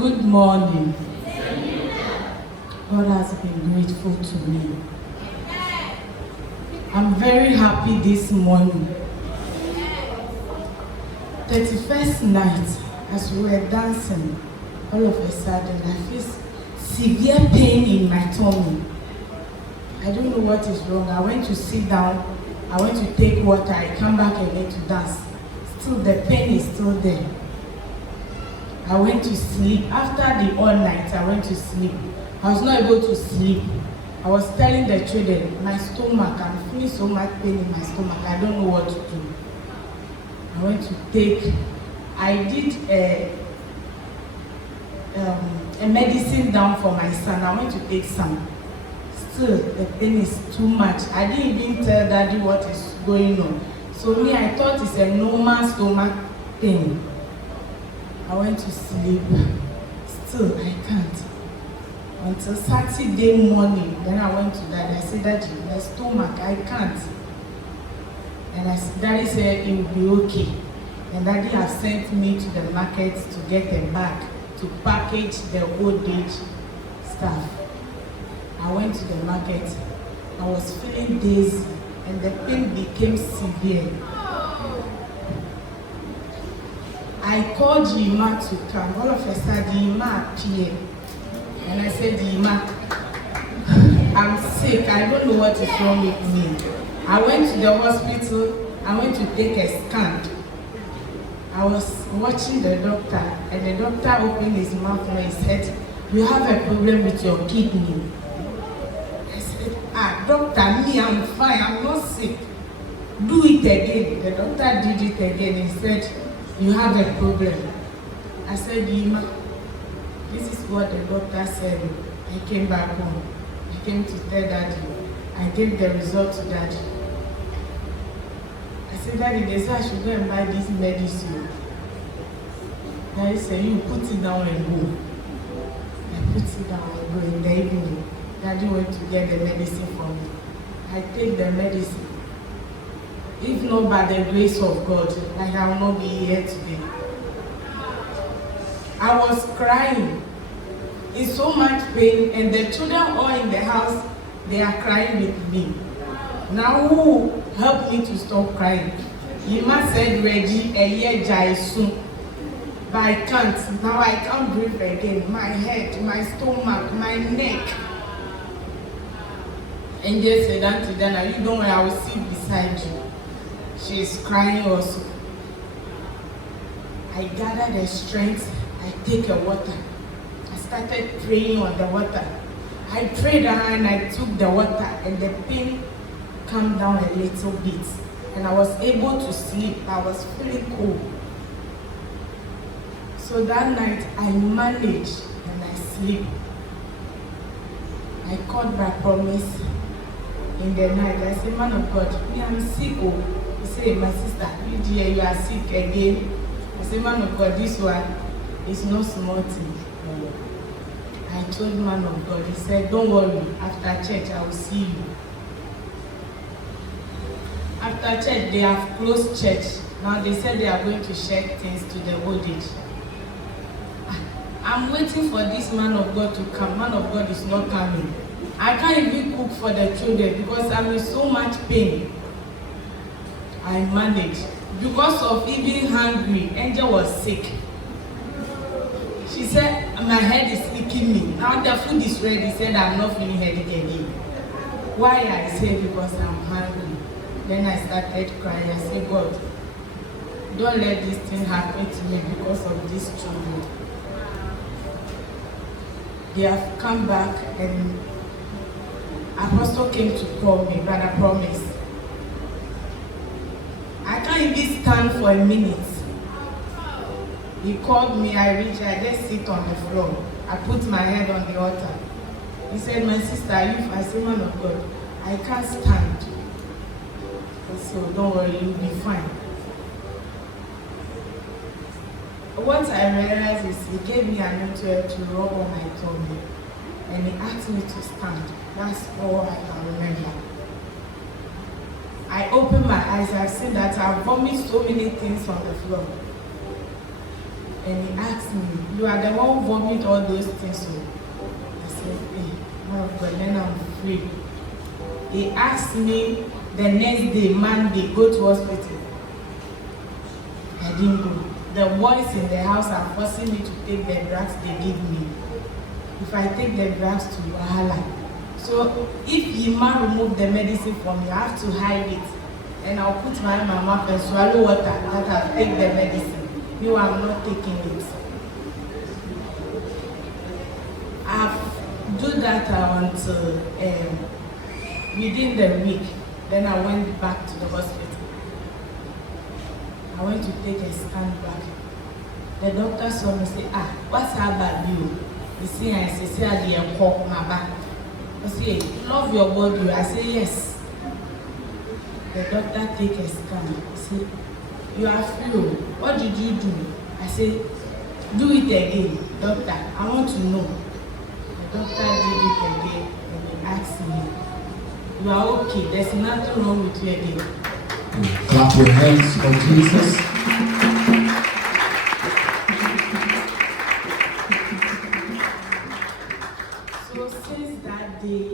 Good morning. God has been grateful to me. I'm very happy this morning. 31st night, as we were dancing, all of a sudden I feel severe pain in my tummy. I don't know what is wrong. I went to sit down, I went to take water, I come back again to dance. Still, the pain is still there. I went to sleep. After the all night, I went to sleep. I was not able to sleep. I was telling the children, my stomach, I'm feeling so much pain in my stomach. I don't know what to do. I went to take, I did a medicine down for my son. I went to take some. Still, the pain is too much. I didn't even tell Daddy what is going on. So me, I thought it's a normal stomach pain. I went to sleep. Still, I can't. Until Saturday morning, then I went to Daddy. I said, Daddy, my stomach, I can't. And Daddy said it will be okay. And Daddy has sent me to the market to get a bag to package the old age stuff. I went to the market. I was feeling dizzy and the pain became severe. I called Yima to come. All of a sudden, Yima appeared. And I said, Yima, I'm sick. I don't know what is wrong with me. I went to the hospital. I went to take a scan. I was watching the doctor, and the doctor opened his mouth and he said, you have a problem with your kidney. I said, doctor, me, I'm fine. I'm not sick. Do it again. The doctor did it again. He said, you have a problem. I said, Yima, this is what the doctor said. I came back home. I came to tell Daddy. I gave the result to Daddy. I said, Daddy, they said I should go and buy this medicine. Daddy said, you put it down and go. I put it down and go in the evening. Daddy went to get the medicine for me. I take the medicine. If not by the grace of God, I will not be here today. I was crying in so much pain, and the children all in the house, they are crying with me. Now who helped me to stop crying? Yima said, Reggie, a year jai soon. But I can't. Now I can't breathe again. My head, my stomach, my neck. And just said, Auntie Dana, you don't worry, I will sit beside you. She is crying also. I gathered the strength. I take a water. I started praying on the water. I prayed and I took the water, and the pain calmed down a little bit. And I was able to sleep. I was feeling cool. So that night I managed and I sleep. I called my promise in the night. I said, man of God, me, I'm sick. Oh. He said, my sister, you are sick again. I said, man of God, this one is no small thing. I told man of God, he said, don't worry, after church I will see you. After church, they have closed church. Now they said they are going to share things to the old age. I'm waiting for this man of God to come. Man of God is not coming. I can't even cook for the children because I'm in so much pain. I managed. Because of being hungry, Angel was sick. She said, my head is aching me. Now the food is ready. She said, I'm not feeling headache again. Why? I said, because I'm hungry. Then I started crying. I said, God, don't let this thing happen to me because of these children. They have come back, and Apostle came to call me, but I promised. I can't even stand for a minute. He called me, I reached, I just sit on the floor. I put my head on the altar. He said, my sister, I said, man of God, I can't stand. So don't worry, you'll be fine. What I realized is he gave me an oil to rub on my tummy. And he asked me to stand. That's all I can remember. I opened my eyes, I've seen that I've vomited so many things on the floor. And he asked me, you are the one who vomit all those things. So I said, hey, but then I'm free. He asked me the next day, Monday, go to hospital. I didn't go. The boys in the house are forcing me to take the drugs they give me. If I take the drugs to Wahala. So if Ima remove the medicine from me, I have to hide it. And I'll put my mouth and swallow water that I've taken the medicine. No, I'm not taking it. I've done that until within the week. Then I went back to the hospital. I went to take a scan back. The doctor saw me say, what's about you? You see, I say, I didn't cock my back. I say, love your body. I say, yes. The doctor take a scan. He say, you are flu. What did you do? I say, do it again. Doctor, I want to know. The doctor did it again and he asked me, you are okay. There's nothing wrong with you again. Clap your hands for Jesus. So since that day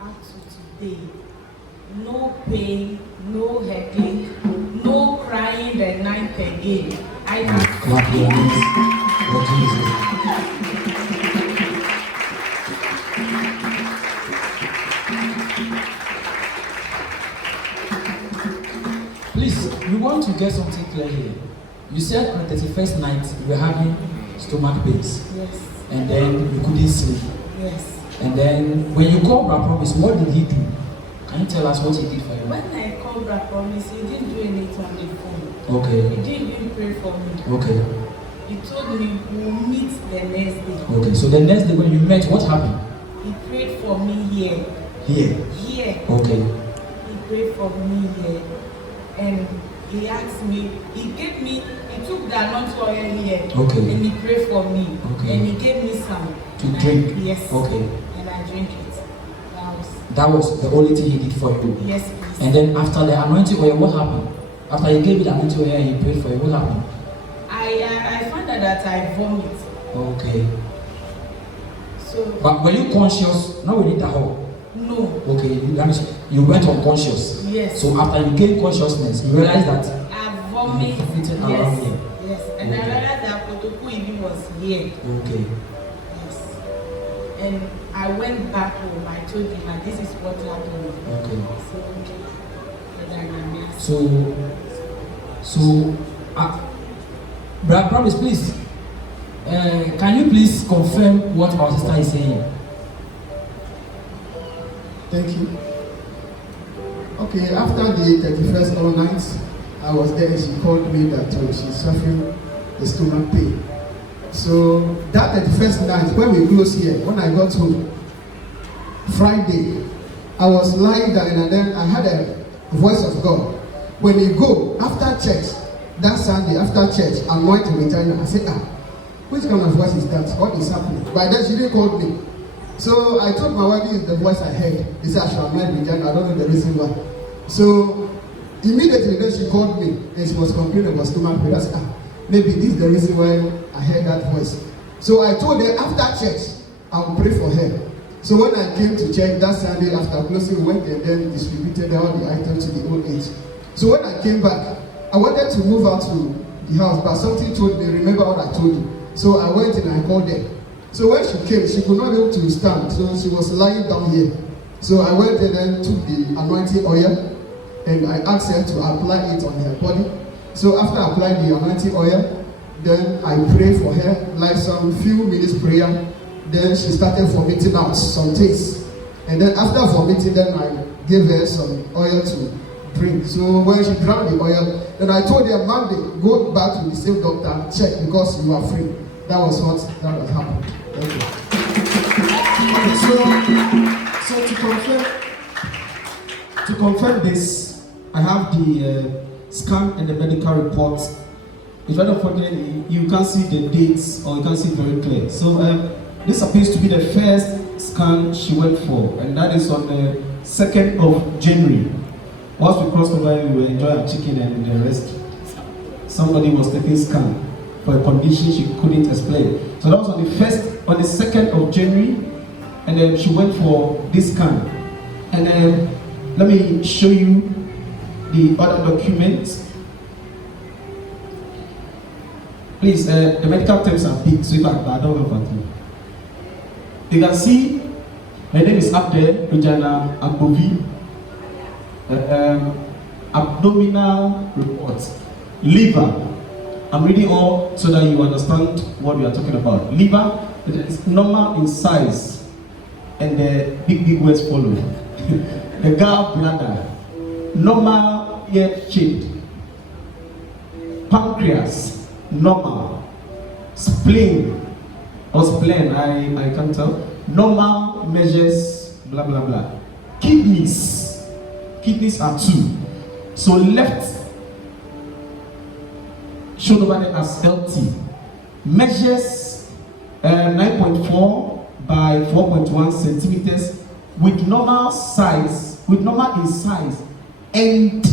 up to today, no pain, no headache, no crying the night again. I have clap your hands for Jesus. Please, we want to get something clear here. You said on the 31st night you were having stomach pains. Yes. And then you couldn't sleep. Yes. And then when you called Brother Promise, what did he do? Can you tell us what he did for you? When I called Brother Promise, he didn't do anything on the phone. Okay. He didn't even pray for me. Okay. He told me we'll meet the next day. Okay. So the next day when you met, what happened? He prayed for me here. Here. Here. Okay. He prayed for me here. And he asked me, he took the anointing oil here. Okay. And he prayed for me. Okay. And he gave me some. To drink? Yes. Okay. And I drink it. That was the only thing he did for you? Yes, please. And then after the anointing oil, what happened? After he gave you the anointing oil and he prayed for you, what happened? I found out that I vomit. Okay. So. But were you conscious? No, we need that whole. No. Okay, that means you went unconscious. Yes. So after you gained consciousness, you realized that I vomited around here. Yes. And okay. I realized that Kotoku even was here. Okay. Yes. And I went back home. I told him that this is what happened. Okay. So Brother Promise, please. Can you please confirm what our sister is saying? Thank you. Okay, after the 31st all night, I was there and she called me that she's suffering the stomach pain. So that 31st night, when we closed here, when I got home, Friday, I was lying down and then I had a voice of God. When you go, after church, that Sunday, after church, anoint Regina. I said, which kind of voice is that? What is happening? By then, she didn't call me. So I told my wife, this is the voice I heard. He said, I should anoint Regina. I don't know the reason why. So immediately then she called me and she was complaining about stomach pain. I said, maybe this is the reason why I heard that voice. So I told her after church, I will pray for her. So when I came to church that Sunday after closing, we went and then distributed all the items to the old age. So when I came back, I wanted to move out to the house, but something told me, remember what I told you. So I went and I called her. So when she came, she could not be able to stand, so she was lying down here. So I went and then took the anointing oil and I asked her to apply it on her body. So after applying the anointing oil, then I prayed for her, like some few minutes prayer. Then she started vomiting out some things. And then after vomiting, then I gave her some oil to drink. So when she drank the oil, then I told her, Monday, go back to the same doctor, check because you are free. That was happened. Thank you. Okay, so to confirm this, I have the scan and the medical report. If unfortunately you can't see the dates or you can't see very clear. So this appears to be the first scan she went for, and that is on the 2nd of January. Once we crossed over, we were enjoying our chicken and the rest. Somebody was taking scan. for a condition she couldn't explain. So that was on the 2nd of January, and then she went for this scan. And then let me show you the other documents. Please, the medical terms are big, so if I don't have it. You can see her name is up there, Regina Agbovi. Abdominal report, liver. I'm reading all so that you understand what we are talking about. Liver is normal in size, and the big words follow. The gallbladder, normal ear shaped. Pancreas, normal. Spleen or spleen, I can't tell. Normal measures, blah blah blah. Kidneys are 2. So left shown over there as LT. Measures 9.4 by 4.1 centimeters with normal in size, and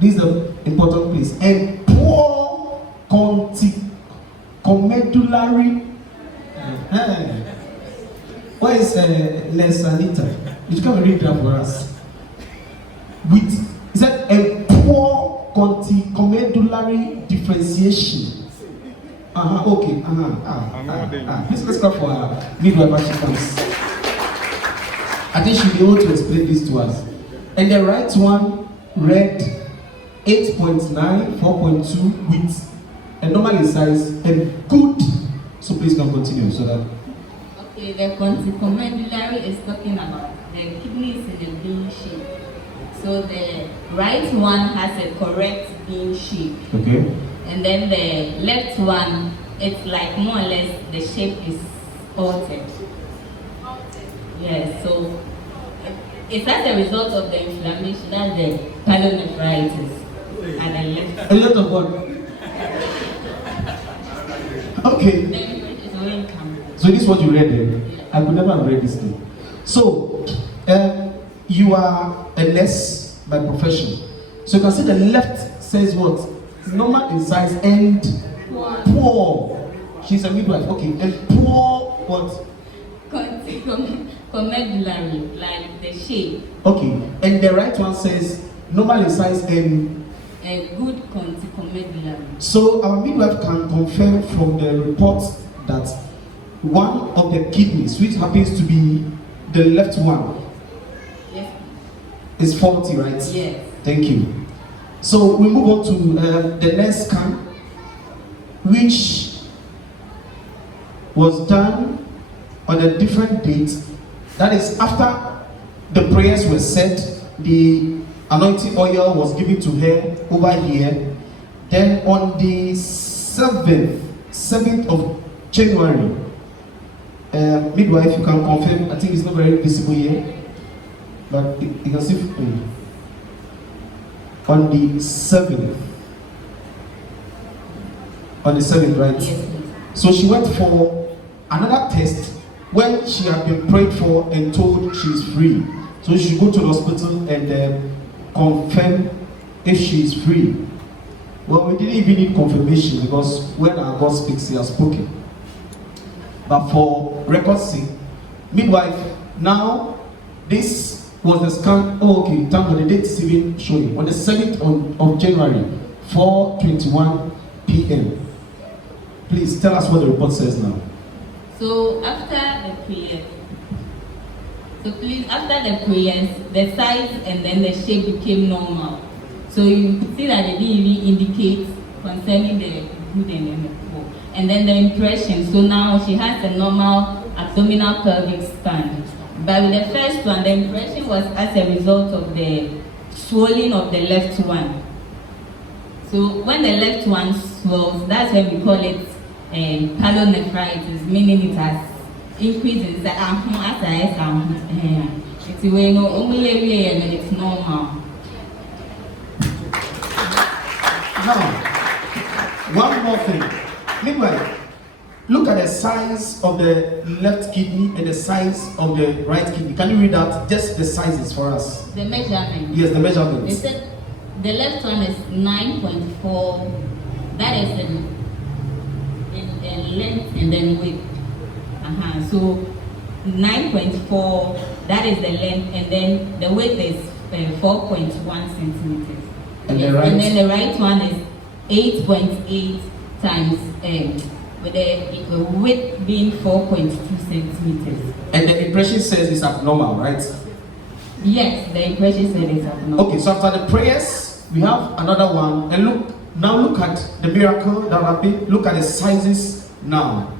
this is the important place, and poor comedullary. What is Les Anita? You can read that for us. With, he said, a poor comedullary differentiation. Okay. Let's go for midwife she comes. I think she'll be able to explain this to us. And the right one read 8.9, 4.2 with a normal in size and good. So please can continue so that. Okay, the conticomedullary is talking about the kidneys in the bean shape. So the right one has a correct bean shape. Okay. And then the left one, it's like more or less the shape is altered. Yes, so it's as a result of the inflammation, that's the pyelonephritis. And the left. A lot of what? Okay. So this is what you read there. I could never have read this thing. So you are a nurse by profession. So you can see the left says what? Normal in size and poor. She's a midwife. Okay. And poor what? Comedullary, like the shape. Okay. And the right one says normal in size and a good conticomedullary. So our midwife can confirm from the report that one of the kidneys, which happens to be the left one, yes, is faulty, right? Yes. Thank you. So we move on to the next scan, which was done on a different date. That is after the prayers were said, the anointing oil was given to her over here. Then on the 7th of January, midwife, you can confirm, I think it's not very visible here, but you can see on the 7th. On the 7th, right? Yes. So she went for another test when she had been prayed for and told she is free. So she should go to the hospital and confirm if she is free. Well, we didn't even need confirmation because when our God speaks, He has spoken. But for record's sake, midwife, now this was the scan. Oh, okay, thank God, the date is even showing. On the 7th of January, 4:21 p.m. Please tell us what the report says now. So after the prayers, after the prayers, the size and then the shape became normal. So you could see that they didn't even indicate concerning the good and the poor. And then the impression, so now she has a normal abdominal pelvic span. But with the first one, the impression was as a result of the swelling of the left one. So when the left one swells, that's when we call it pyelonephritis, meaning it has increased in size. It's normal. Now, one more thing. Meanwhile, look at the size of the left kidney and the size of the right kidney. Can you read out just the sizes for us? The measurement. Yes, the measurements. They said the left one is 9.4. That is length and then width. So 9.4, that is the length, and then the width is 4.1 centimeters. And Yes, the right? and then the right one is 8.8 times, with the width being 4.2 centimeters. And the impression says it's abnormal, right? Yes, the impression said it's abnormal. Okay, so after the prayers, we have another one. And look at the miracle that happened. Look at the sizes now.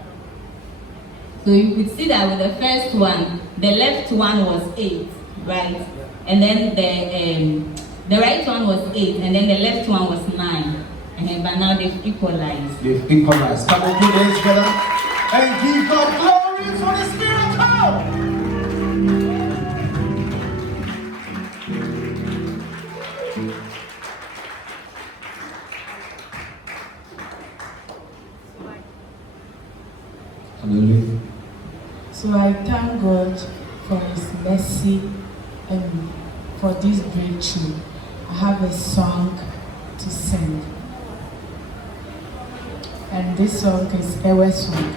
So you could see that with the first one, the left one was 8, right? And then the right one was 8, and then the left one was 9. But now they've equalized. They've equalized. Come on, put your hands together and give God glory for this miracle. Hallelujah. So I thank God for His mercy and for this breakthrough. I have a song to sing. And this song is Ewe song.